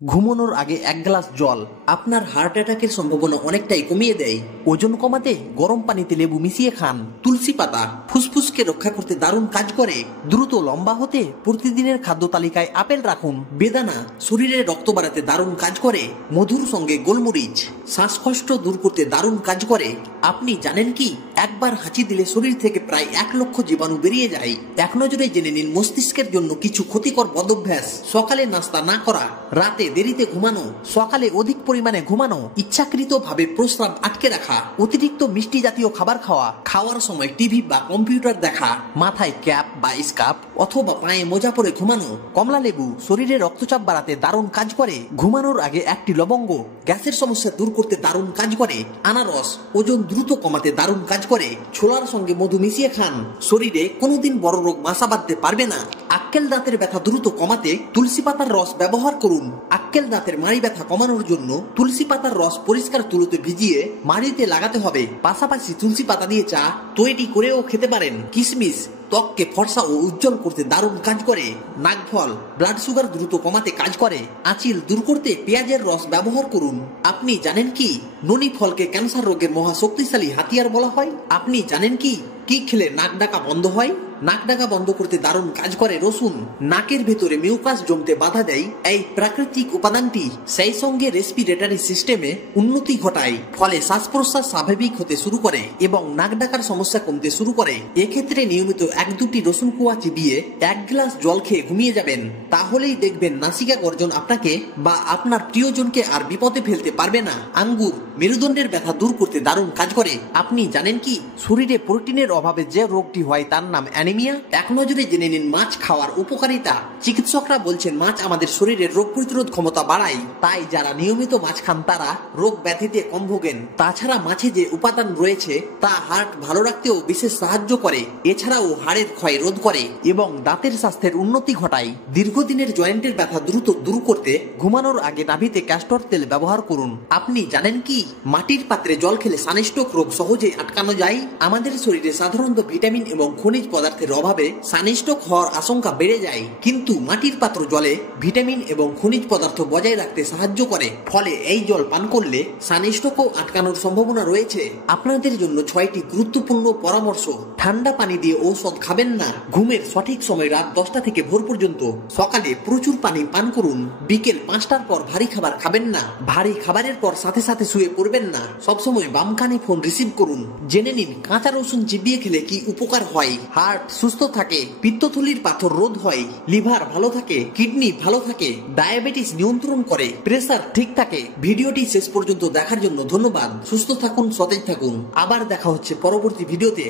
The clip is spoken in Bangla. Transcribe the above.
ঘুমানোর আগে এক গ্লাস জল আপনার হার্ট অ্যাটাকের সম্ভাবনা অনেকটাই কমিয়ে দেয়। ওজন কমাতে গরম পানিতে লেবু মিশিয়ে খান। তুলসী পাতা ফুসফুসকে রক্ষা করতে দারুণ কাজ করে। দ্রুত লম্বা হতে প্রতিদিনের খাদ্য তালিকায় আপেল রাখুন। বেদানা শরীরে রক্ত বাড়াতে দারুণ কাজ করে। মধুর সঙ্গে গোলমরিচ শ্বাসকষ্ট দূর করতে দারুণ কাজ করে। আপনি জানেন কি, একবার হাঁচি দিলে শরীর থেকে প্রায় 1,00,000 জীবাণু বেরিয়ে যায়। এক নজরে জেনে নিন মস্তিষ্কের জন্য কিছু ক্ষতিকর বদভ্যাস। সকালে নাস্তা না করা, রাতে দেরিতে ঘুমানো, সকালে অধিক পরিমাণে ঘুমানো, ইচ্ছাকৃতভাবে প্রস্রাব আটকে রাখা, অতিরিক্ত মিষ্টি জাতীয় খাবার খাওয়া, খাওয়ার সময় টিভি বা কম্পিউটার দেখা, মাথায় ক্যাপ বা স্কার্ফ অথবা পায়ে মোজা পরে ঘুমানো। কমলা লেবু শরীরে রক্তচাপ বাড়াতে দারুণ কাজ করে। ঘুমানোর আগে একটি লবঙ্গ গ্যাসের সমস্যা দূর করতে দারুণ কাজ করে। আনারস ওজন দ্রুত কমাতে দারুণ কাজ করে। ছোলার সঙ্গে মধু মিশিয়ে খান। শরীরে কোনোদিন বড় রোগ বাসা বাঁধতে পারবে না। আক্কেল দাঁতের ব্যথা দ্রুত কমাতে তুলসী পাতার রস ব্যবহার করুন। আক্কেল দাঁতের মাড়ি ব্যথা কমানোর জন্য তুলসী পাতার রস পরিষ্কার তুলোতে ভিজিয়ে মাড়িতে লাগাতে হবে। পাশাপাশি তুলসী পাতা দিয়ে চা তৈরি করেও খেতে পারেন। কিশমিশ ত্বককে ফর্সা ও উজ্জ্বল করতে দারুণ কাজ করে। নাগফল ব্লাড সুগার দ্রুত কমাতে কাজ করে। আঁচিল দূর করতে পেঁয়াজের রস ব্যবহার করুন। আপনি জানেন কি, ননি ফলকে ক্যান্সার রোগের মহা শক্তিশালী হাতিয়ার বলা হয়? আপনি জানেন কি কি খেলে নাক ডাকা বন্ধ হয়? নাক ডাকা বন্ধ করতে দারুণ কাজ করে রসুন। নাকের ভেতরে মিউকাস জমতে বাধা দেয় এই প্রাকৃতিক উপাদানটি। সেই সঙ্গে রেসপিরেটরি সিস্টেমে উন্নতি ঘটায়, ফলে শ্বাস প্রশ্বাস স্বাভাবিক হতে শুরু করে এবং নাক ডাকার সমস্যা কমতে শুরু করে। এক্ষেত্রে নিয়মিত 1-2টি রসুন কোয়া চিবিয়ে 1 গ্লাস জল খেয়ে ঘুমিয়ে যাবেন। তাহলেই দেখবেন নাসিকা গর্জন আপনাকে বা আপনার প্রিয়জনকে আর বিপদে ফেলতে পারবে না। আঙ্গুর মেরুদণ্ডের ব্যথা দূর করতে দারুণ কাজ করে। আপনি জানেন কি, শরীরে প্রোটিনের অভাবে যে রোগটি হয় তার নাম অ্যানিমিয়া। এক নজরে জেনে নিন মাছ খাওয়ার উপকারিতা। চিকিৎসকরা বলছেন মাছ আমাদের শরীরের রোগ প্রতিরোধ ক্ষমতা বাড়ায়। তাই যারা নিয়মিত মাছ খান তারা রোগ ব্যাধিতে কম ভোগেন। তাছাড়া মাছে যে উপাদান রয়েছে তা হার্ট ভালো রাখতেও বিশেষ সাহায্য করে। এছাড়াও হাড়ের ক্ষয় রোধ করে এবং দাঁতের স্বাস্থ্যের উন্নতি ঘটায়। দীর্ঘদিনের জয়েন্টের ব্যথা দ্রুত দূর করতে ঘুমানোর আগে নাভিতে ক্যাস্টর তেল ব্যবহার করুন। আপনি জানেন কি, মাটির পাত্রে জল খেলে সানস্ট্রোক রোগ সহজে আটকানো যায়। আমাদের শরীরে সাধারণত ভিটামিন এবং খনিজ পদার্থের অভাবে সানস্ট্রোক হওয়ার আশঙ্কা বেড়ে যায়, কিন্তু মাটির পাত্র জলে ভিটামিন এবং খনিজ পদার্থ বজায় রাখতে সাহায্য করে। ফলে এই জল পান করলে সানস্ট্রোকও আটকানোর সম্ভাবনা রয়েছে। আপনাদের জন্য 6টি গুরুত্বপূর্ণ পরামর্শ। ঠান্ডা পানি দিয়ে ঔষধ খাবেন না। ঘুমের সঠিক সময় রাত 10টা থেকে ভোর পর্যন্ত। সকালে প্রচুর পানি পান করুন। বিকেল 5টার পর ভারী খাবার খাবেন না। ভারী খাবারের পর সাথে সাথে শুয়ে পড়বেন না। সবসময় বাম কানে ফোন রিসিভ করুন। জেনে নিন কাঁচা রসুন চিবিয়ে খেলে কি উপকার হয়। হার্ট সুস্থ থাকে, পিত্তথলির পাথর রোধ হয়, লিভার ভালো থাকে, কিডনি ভালো থাকে, ডায়াবেটিস নিয়ন্ত্রণ করে, প্রেসার ঠিক থাকে। ভিডিওটি শেষ পর্যন্ত দেখার জন্য ধন্যবাদ। সুস্থ থাকুন, সতেজ থাকুন। আবার দেখা হচ্ছে পরবর্তী ভিডিওতে।